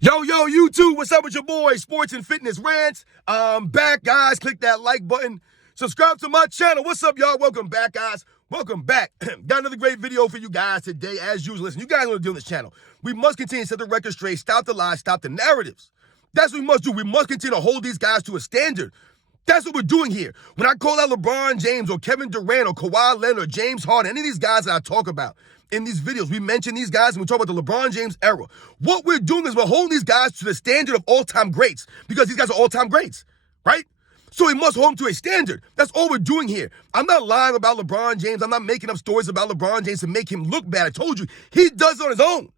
Yo, YouTube, what's up with your boy, Sports and Fitness Rants? I'm back, guys. Click that like button. Subscribe to my channel. What's up, y'all? Welcome back, guys. Welcome back. Got another great video for you guys today, as usual. Listen, you guys want to do on this channel. We must continue to set the record straight, stop the lies, stop the narratives. That's what we must do. We must continue to hold these guys to a standard. That's what we're doing here. When I call out LeBron James or Kevin Durant or Kawhi Leonard or James Harden, any of these guys that I talk about in these videos, we mention these guys and we talk about the LeBron James era. What we're doing is we're holding these guys to the standard of all-time greats because these guys are all-time greats, right? So we must hold them to a standard. That's all we're doing here. I'm not lying about LeBron James. I'm not making up stories about LeBron James to make him look bad. I told you, he does it on his own.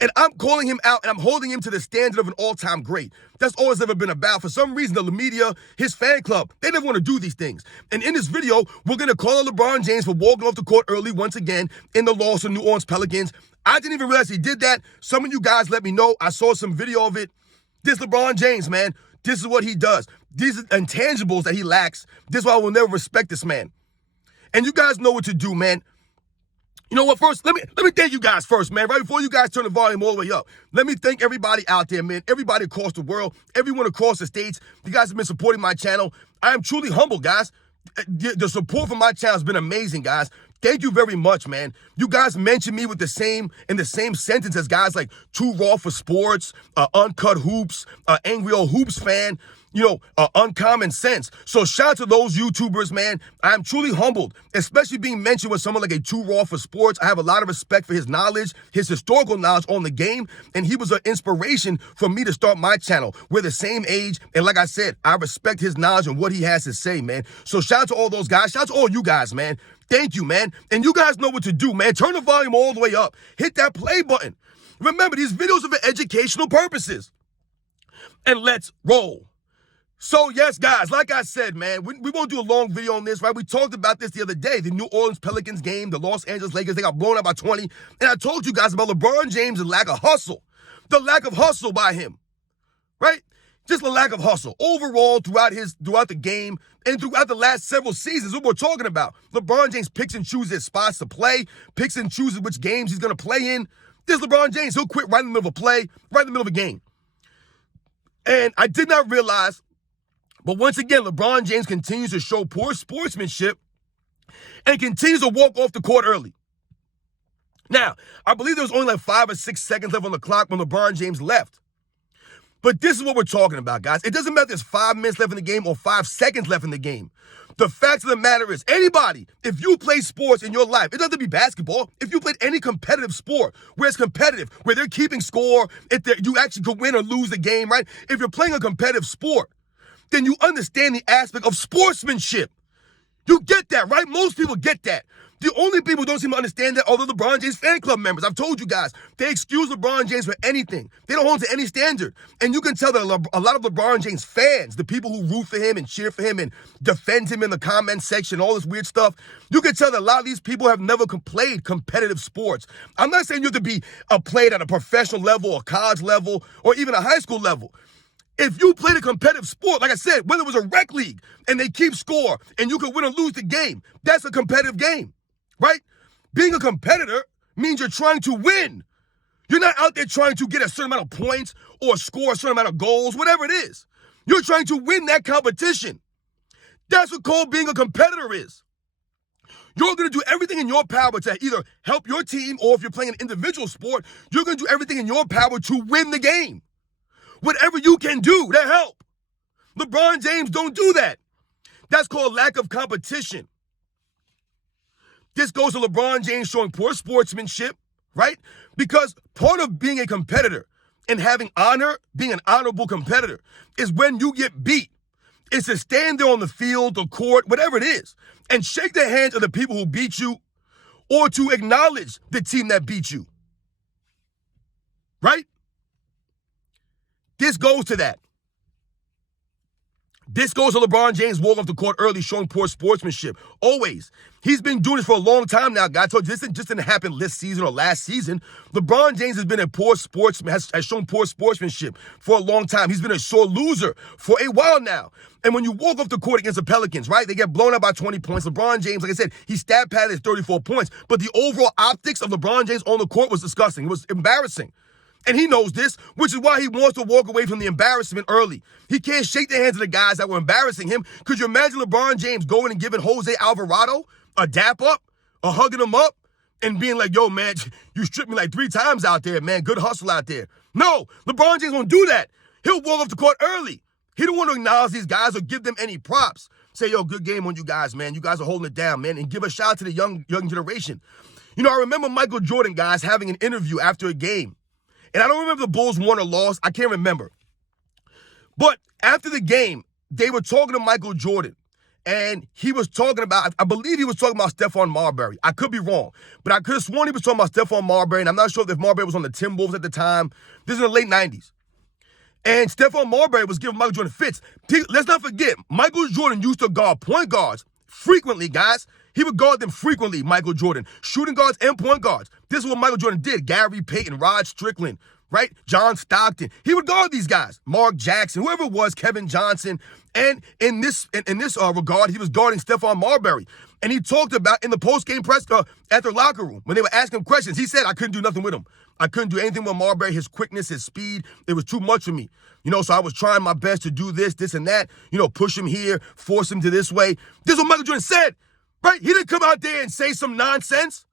And I'm calling him out and I'm holding him to the standard of an all-time great. That's all it's ever been about. For some reason, the media, his fan club, they never want to do these things. And in this video, we're going to call out LeBron James for walking off the court early once again in the loss of New Orleans Pelicans. I didn't even realize he did that. Some of you guys let me know. I saw some video of it. This LeBron James, man, this is what he does. These are intangibles that he lacks. This is why I will never respect this man. And you guys know what to do, man. You know what, first, let me thank you guys first, man. Right before you guys turn the volume all the way up, let me thank everybody out there, man. Everybody across the world, everyone across the states. You guys have been supporting my channel. I am truly humbled, guys. The support for my channel has been amazing, guys. Thank you very much, man. You guys mentioned me with in the same sentence as guys like Too Raw for Sports, Uncut Hoops, Angry Old Hoops fan, Uncommon Sense. So shout out to those YouTubers, man. I'm truly humbled, especially being mentioned with someone like a Too Raw for Sports. I have a lot of respect for his knowledge, his historical knowledge on the game, and he was an inspiration for me to start my channel. We're the same age, and like I said, I respect his knowledge and what he has to say, man. So shout out to all those guys. Shout out to all you guys, man. Thank you, man. And you guys know what to do, man. Turn the volume all the way up. Hit that play button. Remember, these videos are for educational purposes. And let's roll. So, yes, guys, like I said, man, we won't do a long video on this, right? We talked about this the other day, the New Orleans Pelicans game, the Los Angeles Lakers, they got blown out by 20. And I told you guys about LeBron James' lack of hustle. The lack of hustle by him, right? Just the lack of hustle. Overall, throughout the game and throughout the last several seasons, what we're talking about. LeBron James picks and chooses his spots to play, picks and chooses which games he's going to play in. This LeBron James, he'll quit right in the middle of a play, right in the middle of a game. And I did not realize, but once again, LeBron James continues to show poor sportsmanship and continues to walk off the court early. Now, I believe there was only like 5 or 6 seconds left on the clock when LeBron James left. But this is what we're talking about, guys. It doesn't matter if there's 5 minutes left in the game or 5 seconds left in the game. The fact of the matter is, anybody, if you play sports in your life, it doesn't have to be basketball. If you played any competitive sport where it's competitive, where they're keeping score, you actually could win or lose the game, right? If you're playing a competitive sport, then you understand the aspect of sportsmanship. You get that, right? Most people get that. The only people who don't seem to understand that are the LeBron James fan club members. I've told you guys, they excuse LeBron James for anything. They don't hold him to any standard. And you can tell that a lot of LeBron James fans, the people who root for him and cheer for him and defend him in the comment section, all this weird stuff, you can tell that a lot of these people have never played competitive sports. I'm not saying you have to be played at a professional level or college level or even a high school level. If you played a competitive sport, like I said, whether it was a rec league and they keep score and you can win or lose the game, that's a competitive game, right? Being a competitor means you're trying to win. You're not out there trying to get a certain amount of points or score a certain amount of goals, whatever it is. You're trying to win that competition. That's what called being a competitor is. You're going to do everything in your power to either help your team, or if you're playing an individual sport, you're going to do everything in your power to win the game. Whatever you can do to help. LeBron James don't do that. That's called lack of competition. This goes to LeBron James showing poor sportsmanship, right? Because part of being a competitor and having honor, being an honorable competitor, is when you get beat. It's to stand there on the field, the court, whatever it is, and shake the hands of the people who beat you, or to acknowledge the team that beat you. Right? This goes to that. This goes to LeBron James walking off the court early, showing poor sportsmanship. Always. He's been doing this for a long time now, guys. I told you this just didn't happen this season or last season. LeBron James has been a poor sportsman, has shown poor sportsmanship for a long time. He's been a sore loser for a while now. And when you walk off the court against the Pelicans, right, they get blown out by 20 points. LeBron James, like I said, he stat padded 34 points. But the overall optics of LeBron James on the court was disgusting. It was embarrassing. And he knows this, which is why he wants to walk away from the embarrassment early. He can't shake the hands of the guys that were embarrassing him. Could you imagine LeBron James going and giving Jose Alvarado a dap up, or hugging him up, and being like, yo, man, you stripped me like 3 times out there, man. Good hustle out there. No, LeBron James won't do that. He'll walk off the court early. He don't want to acknowledge these guys or give them any props. Say, yo, good game on you guys, man. You guys are holding it down, man. And give a shout out to the young generation. You know, I remember Michael Jordan, guys, having an interview after a game. And I don't remember the Bulls won or lost. I can't remember. But after the game, they were talking to Michael Jordan. And he was talking about, I believe he was talking about Stephon Marbury. I could be wrong. But I could have sworn he was talking about Stephon Marbury. And I'm not sure if Marbury was on the Timberwolves at the time. This is in the late 90s. And Stephon Marbury was giving Michael Jordan fits. Let's not forget, Michael Jordan used to guard point guards frequently, guys. He would guard them frequently, Michael Jordan. Shooting guards and point guards. This is what Michael Jordan did. Gary Payton, Rod Strickland, right? John Stockton. He would guard these guys. Mark Jackson, whoever it was, Kevin Johnson. And in this regard, he was guarding Stephon Marbury. And he talked about in the post-game press at their locker room, when they were asking him questions, he said, I couldn't do nothing with him. I couldn't do anything with Marbury, his quickness, his speed. It was too much for me. You know, so I was trying my best to do this and that. You know, push him here, force him to this way. This is what Michael Jordan said, right? He didn't come out there and say some nonsense.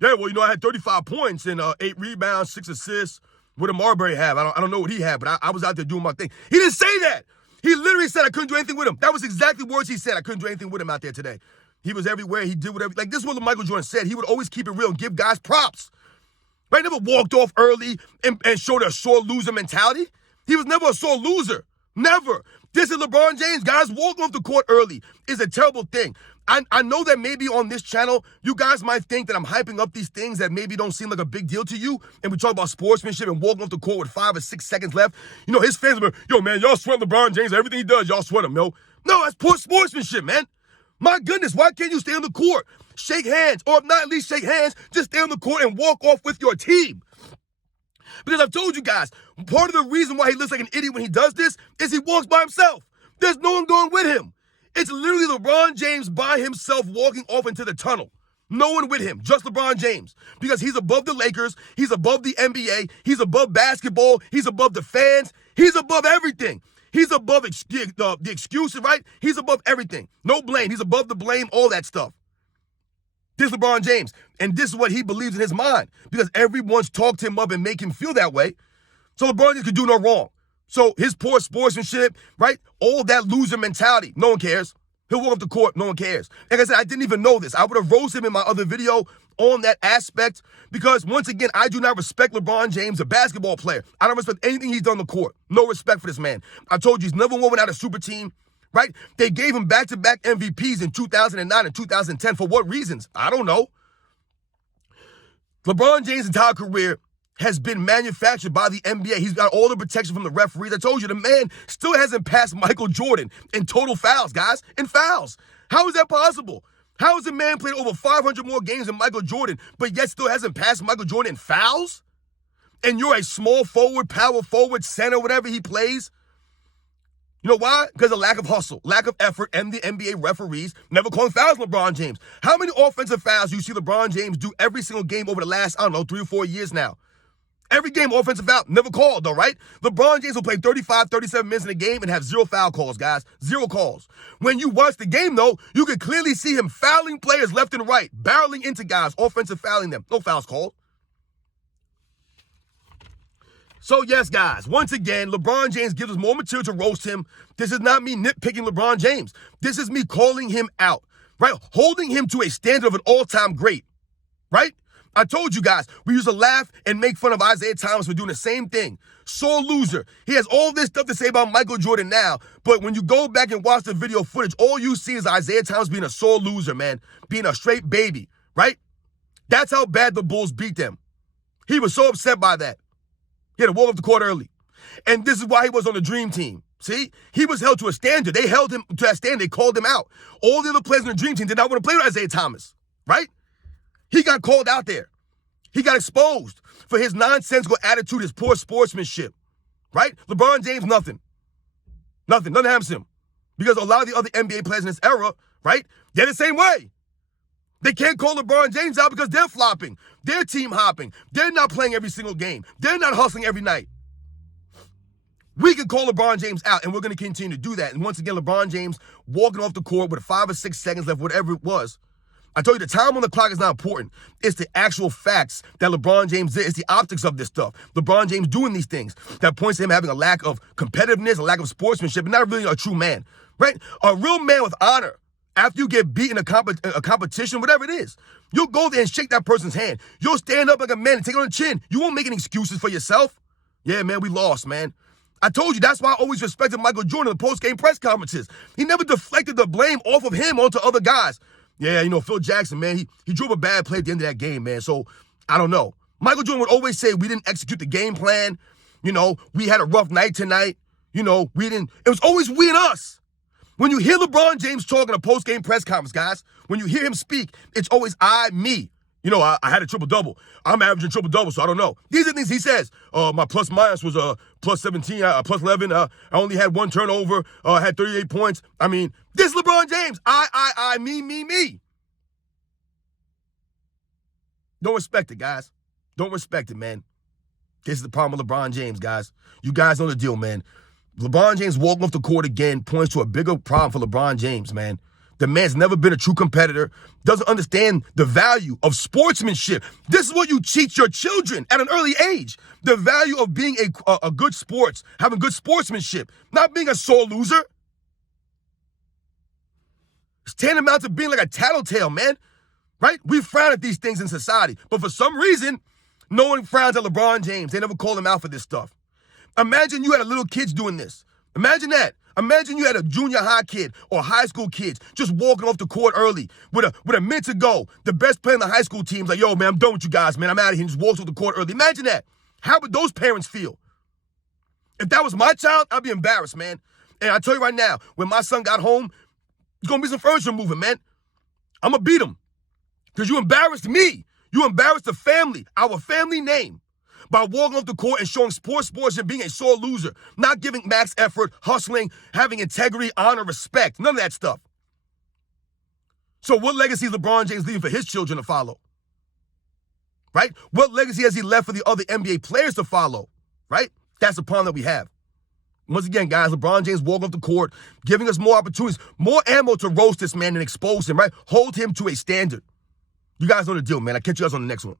Yeah, well, you know, I had 35 points and 8 rebounds, 6 assists. What did Marbury have? I don't know what he had, but I was out there doing my thing. He didn't say that. He literally said I couldn't do anything with him. That was exactly words he said. I couldn't do anything with him out there today. He was everywhere. He did whatever. Like, this is what Michael Jordan said. He would always keep it real and give guys props. Right? Never walked off early and showed a sore loser mentality. He was never a sore loser. Never. This is LeBron James. Guys walking off the court early is a terrible thing. I know that maybe on this channel, you guys might think that I'm hyping up these things that maybe don't seem like a big deal to you. And we talk about sportsmanship and walking off the court with 5 or 6 seconds left. You know, his fans are like, yo, man, y'all sweat LeBron James. Everything he does, y'all sweat him, yo. No, that's poor sportsmanship, man. My goodness, why can't you stay on the court? Shake hands, or if not at least shake hands, just stay on the court and walk off with your team. Because I've told you guys, part of the reason why he looks like an idiot when he does this is he walks by himself. There's no one going with him. It's literally LeBron James by himself walking off into the tunnel. No one with him, just LeBron James. Because he's above the Lakers, he's above the NBA, he's above basketball, he's above the fans, he's above everything. He's above the excuses, right? He's above everything. No blame. He's above the blame, all that stuff. This is LeBron James. And this is what he believes in his mind. Because everyone's talked him up and make him feel that way. So LeBron James could do no wrong. So his poor sportsmanship, right? All that loser mentality, no one cares. He'll walk off the court, no one cares. Like I said, I didn't even know this. I would have roasted him in my other video on that aspect because, once again, I do not respect LeBron James, a basketball player. I don't respect anything he's done on the court. No respect for this man. I told you he's never won without a super team, right? They gave him back-to-back MVPs in 2009 and 2010. For what reasons? I don't know. LeBron James' entire career has been manufactured by the NBA. He's got all the protection from the referees. I told you, the man still hasn't passed Michael Jordan in total fouls, guys, in fouls. How is that possible? How is a man played over 500 more games than Michael Jordan, but yet still hasn't passed Michael Jordan in fouls? And you're a small forward, power forward, center, whatever he plays? You know why? Because of lack of hustle, lack of effort, and the NBA referees never calling fouls on LeBron James. How many offensive fouls do you see LeBron James do every single game over the last, 3 or 4 years now? Every game, offensive foul, never called though, right? LeBron James will play 35, 37 minutes in a game and have 0 foul calls, guys. 0 calls. When you watch the game, though, you can clearly see him fouling players left and right, barreling into guys, offensive fouling them. No fouls called. So, yes, guys, once again, LeBron James gives us more material to roast him. This is not me nitpicking LeBron James. This is me calling him out, right? Holding him to a standard of an all-time great, right? I told you guys, we used to laugh and make fun of Isaiah Thomas for doing the same thing. Sore loser. He has all this stuff to say about Michael Jordan now, but when you go back and watch the video footage, all you see is Isaiah Thomas being a sore loser, man. Being a straight baby, right? That's how bad the Bulls beat them. He was so upset by that. He had to walk off the court early. And this is why he was on the Dream Team. See? He was held to a standard. They held him to that standard. They called him out. All the other players on the Dream Team did not want to play with Isaiah Thomas, right? He got called out there. He got exposed for his nonsensical attitude, his poor sportsmanship, right? LeBron James, nothing. Nothing happens to him. Because a lot of the other NBA players in this era, right, they're the same way. They can't call LeBron James out because they're flopping. They're team hopping. They're not playing every single game. They're not hustling every night. We can call LeBron James out, and we're going to continue to do that. And once again, LeBron James walking off the court with 5 or 6 seconds left, whatever it was. I told you the time on the clock is not important. It's the actual facts that LeBron James did. It's the optics of this stuff. LeBron James doing these things that points to him having a lack of competitiveness, a lack of sportsmanship, and not really a true man, right? A real man with honor. After you get beat in a competition, whatever it is, you'll go there and shake that person's hand. You'll stand up like a man and take it on the chin. You won't make any excuses for yourself. Yeah, man, we lost, man. I told you, that's why I always respected Michael Jordan in the post-game press conferences. He never deflected the blame off of him onto other guys. Yeah, Phil Jackson, man, he drove a bad play at the end of that game, man. So, I don't know. Michael Jordan would always say we didn't execute the game plan. We had a rough night tonight. We didn't. It was always we and us. When you hear LeBron James talk in a post-game press conference, guys, when you hear him speak, it's always I, me. I had a triple-double. I'm averaging triple-double, so I don't know. These are things he says. My plus-minus was plus 17, plus 11. I only had 1 turnover, had 38 points. I mean, this is LeBron James. I, me. Don't respect it, guys. Don't respect it, man. This is the problem with LeBron James, guys. You guys know the deal, man. LeBron James walking off the court again points to a bigger problem for LeBron James, man. The man's never been a true competitor, doesn't understand the value of sportsmanship. This is what you teach your children at an early age. The value of being a good sports, having good sportsmanship, not being a sore loser. It's tantamount to being like a tattletale, man. Right? We frown at these things in society. But for some reason, no one frowns at LeBron James. They never call him out for this stuff. Imagine you had a little kids doing this. Imagine that. Imagine you had a junior high kid or high school kids just walking off the court early with a minute to go. The best player in the high school team's like, yo, man, I'm done with you guys, man. I'm out of here. And just walks off the court early. Imagine that. How would those parents feel? If that was my child, I'd be embarrassed, man. And I tell you right now, when my son got home, there's going to be some furniture moving, man. I'm going to beat him because you embarrassed me. You embarrassed the family, our family name, by walking off the court and showing sports and being a sore loser, not giving max effort, hustling, having integrity, honor, respect, none of that stuff. So what legacy is LeBron James leaving for his children to follow? Right? What legacy has he left for the other NBA players to follow? Right? That's the problem that we have. Once again, guys, LeBron James walking off the court, giving us more opportunities, more ammo to roast this man and expose him, right? Hold him to a standard. You guys know the deal, man. I'll catch you guys on the next one.